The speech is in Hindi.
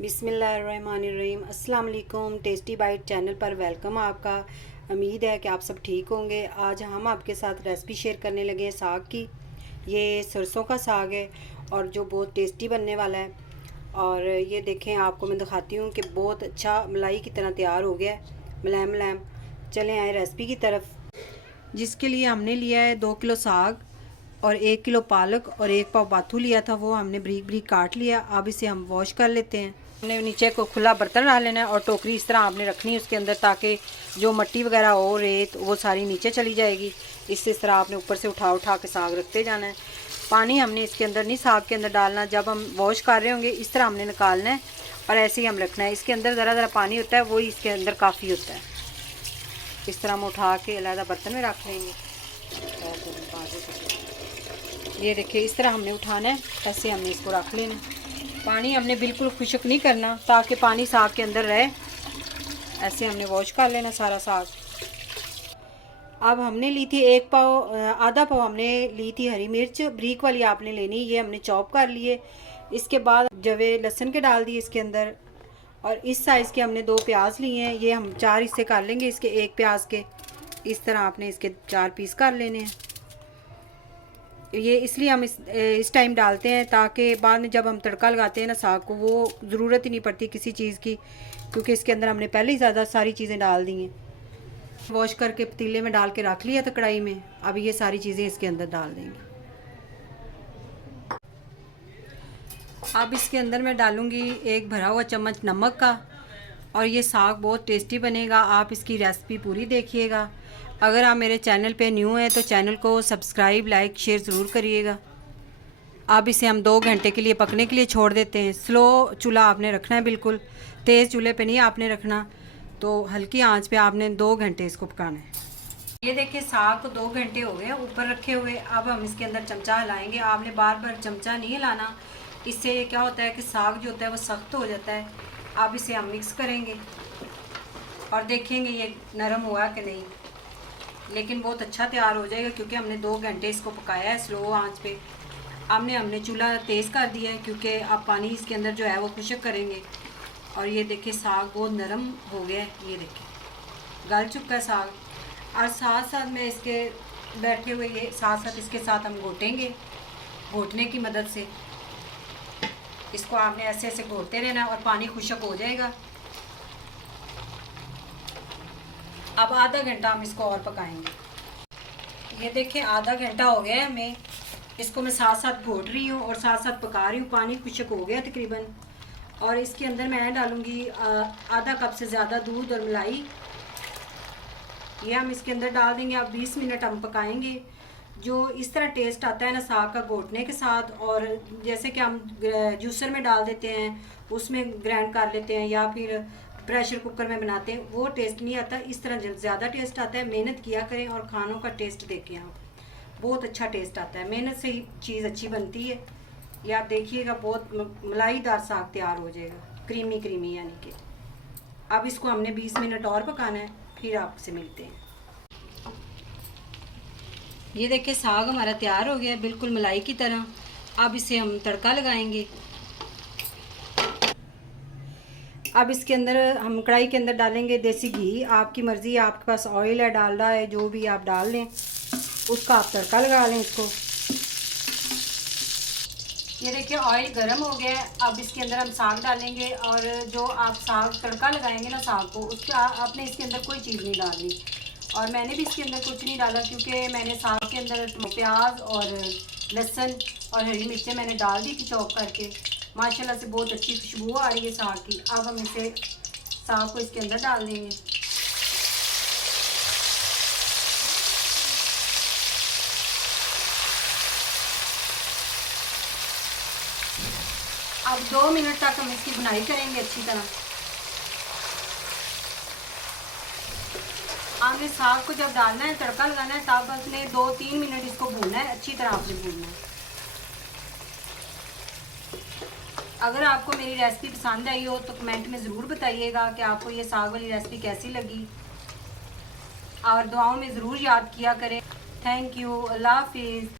बिस्मिल्लाहिर्रहमानिर्रहीम। अस्सलाम वालेकुम। टेस्टी बाइट चैनल पर वेलकम आपका। उम्मीद है कि आप सब ठीक होंगे। आज हम आपके साथ रेसिपी शेयर करने लगे हैं साग की। ये सरसों का साग है और जो बहुत टेस्टी बनने वाला है। और ये देखें, आपको मैं दिखाती हूँ कि बहुत अच्छा मलाई की तरह तैयार हो गया है, मुलायम मुलायम। चलें आए रेसिपी की तरफ। जिसके लिए हमने लिया है 2 किलो साग और 1 किलो पालक और 1 पाव बाथू लिया था, वो हमने ब्रीक ब्रीक काट लिया। अब इसे हम वॉश कर लेते हैं। हमने नीचे को खुला बर्तन डाल लेना है और टोकरी इस तरह आपने रखनी है उसके अंदर, ताकि जो मिट्टी वगैरह हो, रेत, वो सारी नीचे चली जाएगी। इस तरह आपने ऊपर से उठा उठा के साग रखते जाना है। पानी हमने इसके अंदर नहीं, साग के अंदर डालना। जब हम वॉश कर रहे होंगे इस तरह हमने निकालना है और ऐसे ही हम रखना है। इसके अंदर ज़रा ज़रा पानी होता है, वही इसके अंदर काफ़ी होता है। इस तरह हम उठा के अलग बर्तन में रख लेंगे। ये देखिए, इस तरह हमने उठाना है, ऐसे हमने इसको रख लेना है। पानी हमने बिल्कुल खुश्क नहीं करना, ताकि पानी साग के अंदर रहे। ऐसे हमने वॉश कर लेना सारा साग। अब हमने ली थी आधा पाव हमने ली थी हरी मिर्च, ब्रीक वाली आपने लेनी। ये हमने चॉप कर लिए। इसके बाद जवे लहसुन के डाल दिए इसके अंदर। और इस साइज़ के हमने 2 प्याज लिए हैं। ये हम 4 हिस्से कर लेंगे इसके, एक प्याज के। इस तरह आपने इसके 4 पीस कर लेने हैं। ये इसलिए हम इस टाइम डालते हैं, ताकि बाद में जब हम तड़का लगाते हैं ना साग को, वो ज़रूरत ही नहीं पड़ती किसी चीज़ की, क्योंकि इसके अंदर हमने पहले ही ज़्यादा सारी चीज़ें डाल दी हैं। वॉश करके पतीले में डाल के रख लिया था कढ़ाई में। अब ये सारी चीज़ें इसके अंदर डाल देंगे। अब इसके अंदर मैं डालूँगी 1 भरा हुआ चम्मच नमक का। और ये साग बहुत टेस्टी बनेगा। आप इसकी रेसिपी पूरी देखिएगा। अगर आप मेरे चैनल पे न्यू हैं तो चैनल को सब्सक्राइब, लाइक, शेयर ज़रूर करिएगा। अब इसे हम 2 घंटे के लिए पकने के लिए छोड़ देते हैं। स्लो चूल्हा आपने रखना है, बिल्कुल तेज़ चूल्हे पे नहीं आपने रखना। तो हल्की आंच पे आपने 2 घंटे इसको पकाना है। ये देखिए, साग को 2 घंटे हो गए ऊपर रखे हुए। अब हम इसके अंदर चमचा हिलाएंगे। आपने बार बार चमचा नहीं हिलाना, इससे क्या होता है कि साग जो होता है वो सख्त हो जाता है। अब इसे हम मिक्स करेंगे और देखेंगे ये नरम हुआ कि नहीं। लेकिन बहुत अच्छा तैयार हो जाएगा, क्योंकि हमने 2 घंटे इसको पकाया है स्लो आंच पे। हमने चूल्हा तेज़ कर दिया है, क्योंकि अब पानी इसके अंदर जो है वो खुश्क करेंगे। और ये देखिए, साग बहुत नरम हो गया है। ये देखिए, गल चुका है साग। और साथ साथ में इसके बैठे हुए ये साथ साथ इसके साथ हम घोटेंगे, घोटने की मदद से। इसको आपने ऐसे ऐसे घोटते रहना और पानी खुश्क हो जाएगा। अब आधा घंटा हम इसको और पकाएंगे। ये देखिए, आधा घंटा हो गया है हमें। इसको मैं साथ साथ घोट रही हूँ और साथ साथ पका रही हूँ। पानी खुश्क हो गया तकरीबन। और इसके अंदर मैं डालूँगी आधा कप से ज़्यादा दूध और मलाई। ये हम इसके अंदर डाल देंगे। अब 20 मिनट हम पकाएंगे। जो इस तरह टेस्ट आता है ना साग का घोटने के साथ, और जैसे कि हम जूसर में डाल देते हैं, उसमें ग्राइंड कर लेते हैं, या फिर प्रेशर कुकर में बनाते हैं, वो टेस्ट नहीं आता। इस तरह ज़्यादा टेस्ट आता है। मेहनत किया करें और खानों का टेस्ट देखें आप, बहुत अच्छा टेस्ट आता है। मेहनत से ही चीज़ अच्छी बनती है। ये आप देखिएगा, बहुत मलाईदार साग तैयार हो जाएगा, क्रीमी क्रीमी यानी कि। अब इसको हमने 20 मिनट और पकाना है, फिर आपसे मिलते हैं। ये देखिए, साग हमारा तैयार हो गया है, बिल्कुल मलाई की तरह। अब इसे हम तड़का लगाएंगे। अब इसके अंदर हम कढ़ाई के अंदर डालेंगे देसी घी। आपकी मर्ज़ी है, आपके पास ऑयल है, डालडा है, जो भी आप डाल लें, उसका आप तड़का लगा लें इसको। ये देखिए, ऑयल गर्म हो गया है। अब इसके अंदर हम साग डालेंगे। और जो आप साग तड़का लगाएंगे ना साग को, उसके आपने इसके अंदर कोई चीज़ नहीं डालनी। और मैंने भी इसके अंदर कुछ नहीं डाला, क्योंकि मैंने साग के अंदर प्याज और लहसुन और हरी मिर्चें मैंने डाल दी थी चॉप करके। माशाल्लाह से बहुत अच्छी खुशबू आ रही है साग की। अब हम इसे साग को इसके अंदर डाल देंगे। अब 2 मिनट तक हम इसकी भुनाई करेंगे अच्छी तरह। आपने साग को जब डालना है, तड़का लगाना है, तब आपने 2-3 मिनट इसको भूनना है, अच्छी तरह आपने भूनना है। अगर आपको मेरी रेसिपी पसंद आई हो तो कमेंट में ज़रूर बताइएगा कि आपको ये साग वाली रेसिपी कैसी लगी। और दुआओं में ज़रूर याद किया करें। Thank you. अल्लाह हाफिज़।